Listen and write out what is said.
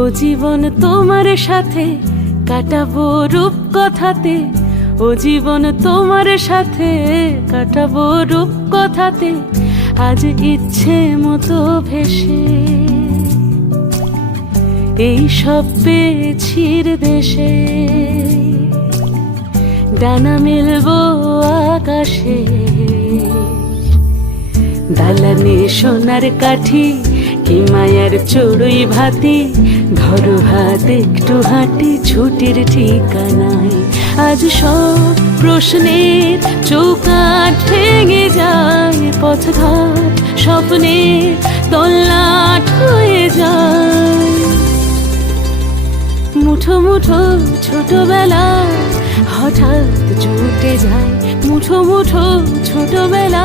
ও জীবন তোমার সাথে কাটাবো রূপ কথাতে, ও জীবন তোমার সাথে কাটাবো রূপ কথাতে, আজ ইচ্ছে মতো ভেসে এই সব পেয়েছির দেশে। ডানা মেলবো আকাশে, দালানে সোনার কাঠি কি মায়ার চড়ুই ভাতি, ধরো হাত একটু হাঁটি ছুটির ঠিকানায়। আজ সব প্রশ্নের চৌকাঠ ভেঙে যায়, পথঘাট স্বপ্নের তল্লাট হয়ে যায়। মুঠো মুঠো ছোটবেলা হঠাৎ জুটে যায়, মুঠো মুঠো ছোটবেলা